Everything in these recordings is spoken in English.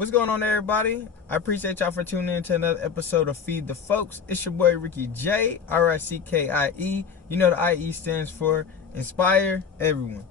What's going on, everybody? I appreciate y'all for tuning in to another episode of Feed the Folks. It's your boy Ricky J, RICKIE. You know the IE stands for Inspire Everyone.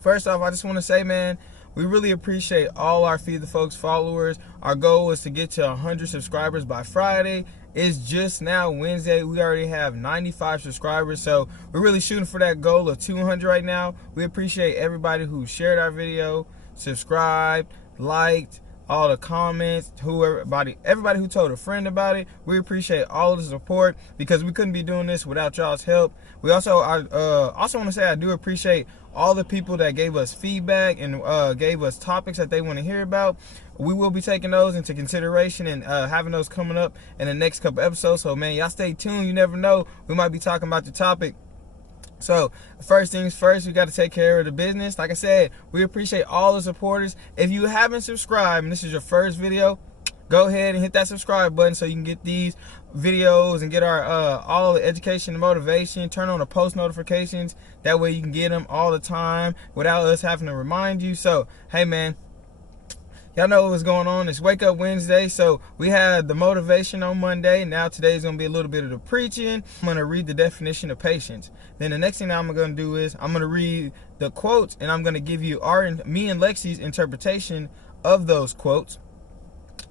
First off, I just want to say, man, we really appreciate all our Feed the Folks followers. Our goal is to get to 100 subscribers by Friday. It's just now Wednesday. We already have 95 subscribers, so we're really shooting for that goal of 200 right now. We appreciate everybody who shared our video, subscribed, liked, all the comments, everybody who told a friend about it. We appreciate all of the support because we couldn't be doing this without y'all's help. We also want to say I do appreciate all the people that gave us feedback and gave us topics that they want to hear about. We will be taking those into consideration and having those coming up in the next couple episodes. So, man, y'all stay tuned. You never know. We might be talking about the topic. So, first things first, we got to take care of the business. Like I said, we appreciate all the supporters. If you haven't subscribed and this is your first video, go ahead and hit that subscribe button so you can get these videos and get our all the education and motivation. Turn on the post notifications. That way you can get them all the time without us having to remind you. So, hey, man, y'all know what's going on. It's Wake Up Wednesday. So we had the motivation on Monday. Now today's going to be a little bit of the preaching. I'm going to read the definition of patience. Then the next thing I'm going to do is I'm going to read the quotes, and I'm going to give you me and Lexi's interpretation of those quotes.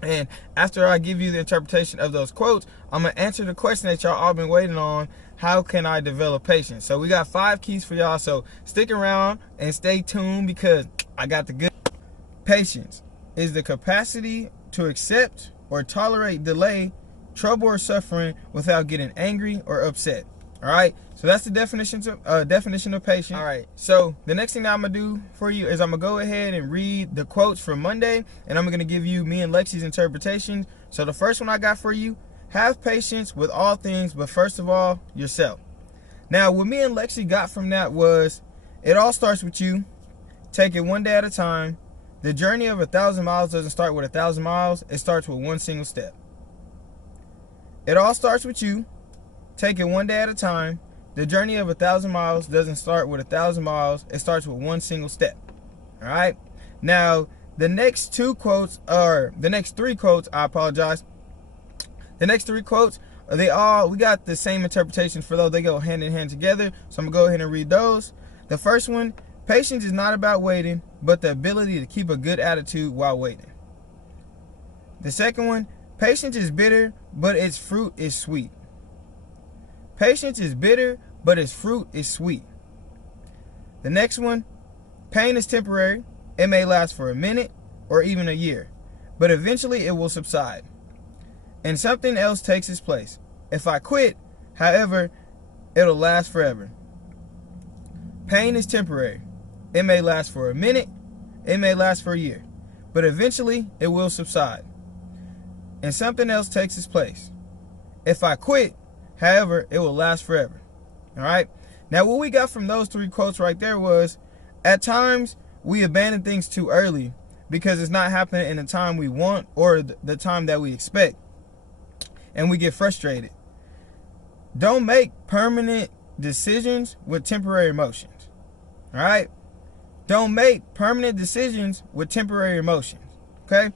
And after I give you the interpretation of those quotes, I'm going to answer the question that y'all all been waiting on. How can I develop patience? So we got 5 keys for y'all. So stick around and stay tuned because I got the good. Patience is the capacity to accept or tolerate delay, trouble, or suffering without getting angry or upset. All right, so that's the definition of patience. All right, so the next thing that I'm gonna do for you is I'm gonna go ahead and read the quotes from Monday, and I'm gonna give you me and Lexi's interpretation. So the first one I got for you: have patience with all things, but first of all, yourself. Now, what me and Lexi got from that was, it all starts with you. Take it one day at a time. The journey of 1,000 miles doesn't start with 1,000 miles. It starts with one single step. It all starts with you. Take it one day at a time. The journey of 1,000 miles doesn't start with 1,000 miles. It starts with one single step. All right. Now, the next 3 quotes, I apologize. The next 3 quotes, we got the same interpretation for those. They go hand in hand together. So I'm going to go ahead and read those. The first one: patience is not about waiting, but the ability to keep a good attitude while waiting. The second one: patience is bitter, but its fruit is sweet. Patience is bitter, but its fruit is sweet. The next one: pain is temporary. It may last for a minute or even a year, but eventually it will subside, and something else takes its place. If I quit, however, it'll last forever. Pain is temporary. It may last for a minute, it may last for a year, but eventually it will subside, and something else takes its place. If I quit, however, it will last forever. All right? Now, what we got from those 3 quotes right there was, at times, we abandon things too early because it's not happening in the time we want or the time that we expect, and we get frustrated. Don't make permanent decisions with temporary emotions. All right? Don't make permanent decisions with temporary emotions. Okay?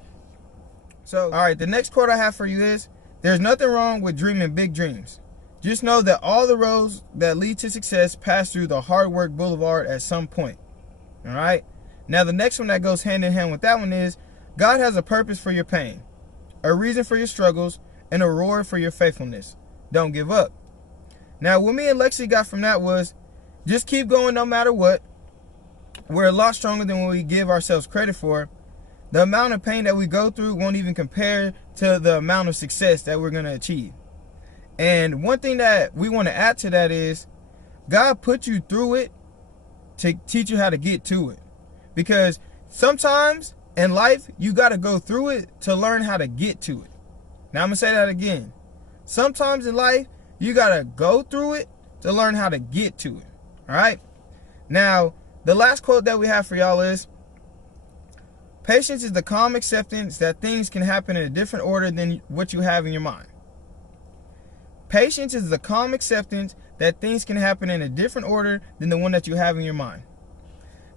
So, all right, the next quote I have for you is, there's nothing wrong with dreaming big dreams. Just know that all the roads that lead to success pass through the hard work boulevard at some point. All right? Now, the next one that goes hand in hand with that one is, God has a purpose for your pain, a reason for your struggles, and a reward for your faithfulness. Don't give up. Now, what me and Lexi got from that was, just keep going no matter what. We're a lot stronger than what we give ourselves credit for. The amount of pain that we go through won't even compare to the amount of success that we're going to achieve. And one thing that we want to add to that is, God put you through it to teach you how to get to it. Because sometimes in life, you got to go through it to learn how to get to it. Now, I'm going to say that again. Sometimes in life, you got to go through it to learn how to get to it. All right? Now, the last quote that we have for y'all is, patience is the calm acceptance that things can happen in a different order than what you have in your mind. Patience is the calm acceptance that things can happen in a different order than the one that you have in your mind.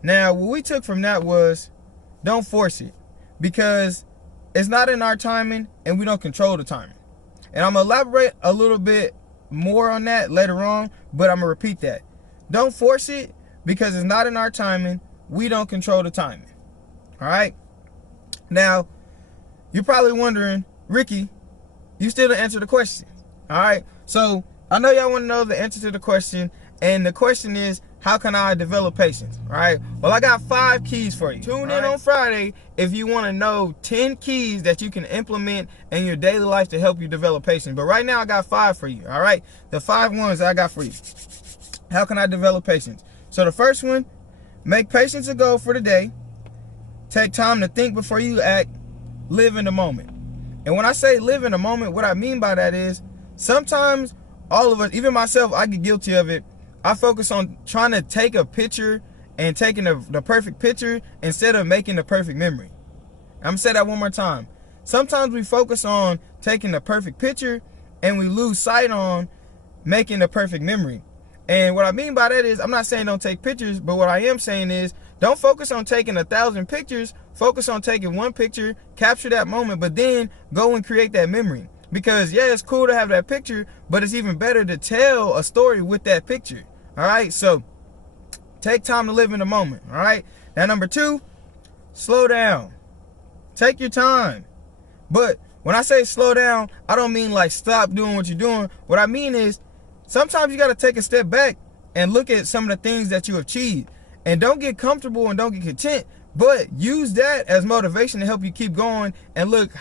Now, what we took from that was, don't force it. Because it's not in our timing, and we don't control the timing. And I'm going to elaborate a little bit more on that later on, but I'm going to repeat that. Don't force it, because it's not in our timing. We don't control the timing. All right? Now, you're probably wondering, Ricky, you still didn't answer the question. All right? So, I know y'all want to know the answer to the question, and the question is, how can I develop patience? All right? Well, I got 5 keys for you. Tune in on Friday if you want to know 10 keys that you can implement in your daily life to help you develop patience. But right now, I got 5 for you. All right? The 5 ones I got for you. How can I develop patience? So the first one, make patience a goal for the day. Take time to think before you act. Live in the moment. And when I say live in the moment, what I mean by that is sometimes all of us, even myself, I get guilty of it. I focus on trying to take a picture and taking the perfect picture instead of making the perfect memory. I'm going to say that one more time. Sometimes we focus on taking the perfect picture and we lose sight on making the perfect memory. And what I mean by that is, I'm not saying don't take pictures, but what I am saying is don't focus on taking 1,000 pictures. Focus on taking one picture, capture that moment, but then go and create that memory. Because, yeah, it's cool to have that picture, but it's even better to tell a story with that picture. All right, so take time to live in the moment. All right, now number 2, slow down. Take your time. But when I say slow down, I don't mean like stop doing what you're doing. What I mean is sometimes you got to take a step back and look at some of the things that you achieved. And don't get comfortable and don't get content, but use that as motivation to help you keep going and look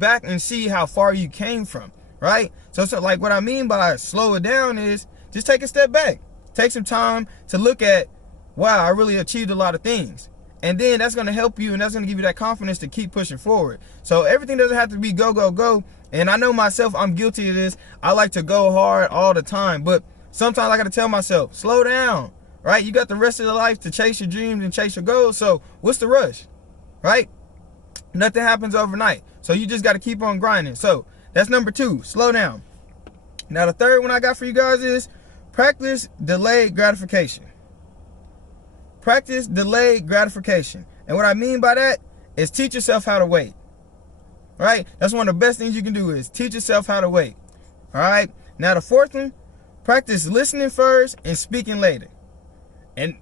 back and see how far you came from, right? So like what I mean by slow it down is just take a step back. Take some time to look at, wow, I really achieved a lot of things. And then that's going to help you, and that's going to give you that confidence to keep pushing forward. So everything doesn't have to be go, go, go. And I know myself, I'm guilty of this. I like to go hard all the time. But sometimes I got to tell myself, slow down, right? You got the rest of your life to chase your dreams and chase your goals. So what's the rush, right? Nothing happens overnight. So you just got to keep on grinding. So that's number 2, slow down. Now the third one I got for you guys is practice delayed gratification. Practice delayed gratification. And what I mean by that is teach yourself how to wait. Right? That's one of the best things you can do is teach yourself how to wait. All right? Now the 4th one, practice listening first and speaking later. And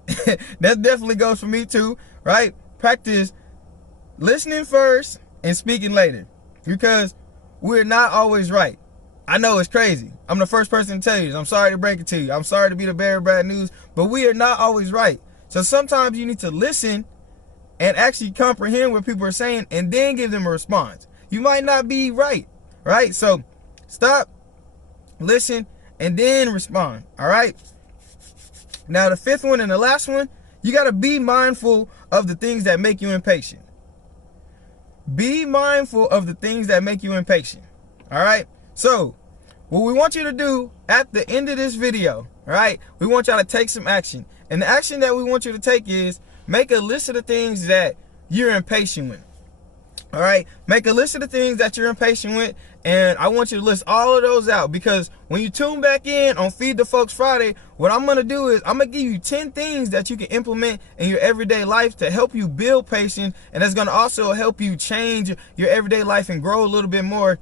that definitely goes for me too, right? Practice listening first and speaking later. Because we're not always right. I know it's crazy. I'm the first person to tell you this. I'm sorry to break it to you. I'm sorry to be the bearer of bad news, but we are not always right. So sometimes you need to listen and actually comprehend what people are saying and then give them a response. You might not be right? So stop, listen, and then respond, all right? Now the 5th one and the last one, you got to be mindful of the things that make you impatient. Be mindful of the things that make you impatient, all right? So what we want you to do at the end of this video, all right, we want y'all to take some action. And the action that we want you to take is make a list of the things that you're impatient with. All right, make a list of the things that you're impatient with, and I want you to list all of those out, because when you tune back in on Feed the Folks Friday, what I'm going to do is I'm going to give you 10 things that you can implement in your everyday life to help you build patience, and it's going to also help you change your everyday life and grow a little bit more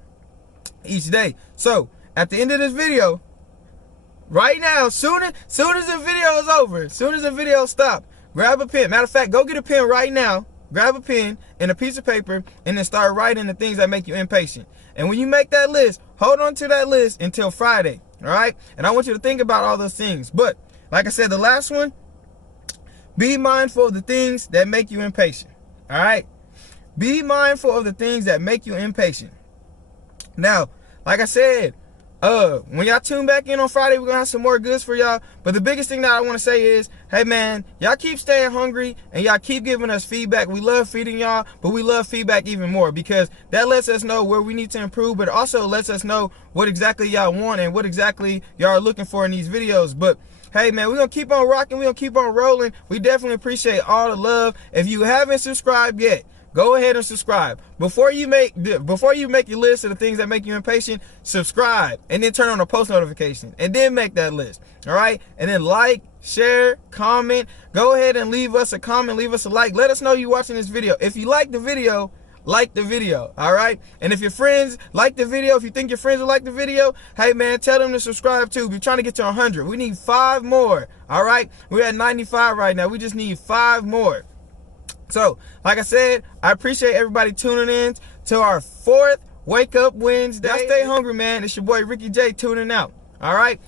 each day. So at the end of this video, right now, soon as the video is over, soon as the video stops, grab a pen. Matter of fact, go get a pen right now. Grab a pen and a piece of paper and then start writing the things that make you impatient. And when you make that list, hold on to that list until Friday, all right? And I want you to think about all those things. But like I said, the last one, be mindful of the things that make you impatient, all right? Be mindful of the things that make you impatient. Now, like I said, when y'all tune back in on Friday, we're gonna have some more goods for y'all. But the biggest thing that I want to say is, hey man, y'all keep staying hungry and y'all keep giving us feedback. We love feeding y'all, but we love feedback even more, because that lets us know where we need to improve, but it also lets us know what exactly y'all want and what exactly y'all are looking for in these videos. But hey man, we're gonna keep on rocking, we're gonna keep on rolling. We definitely appreciate all the love. If you haven't subscribed yet, go ahead and subscribe. Before you make your list of the things that make you impatient, subscribe and then turn on the post notification and then make that list. All right? And then like, share, comment. Go ahead and leave us a comment, leave us a like. Let us know you're watching this video. If you like the video, like the video, all right? And if your friends like the video, if you think your friends will like the video, hey man, tell them to subscribe too. We're trying to get to 100. We need 5 more, all right? We're at 95 right now. We just need 5 more. So, like I said, I appreciate everybody tuning in to our 4th Wake Up Wednesday. Y'all stay hungry, man. It's your boy Ricky J tuning out. All right?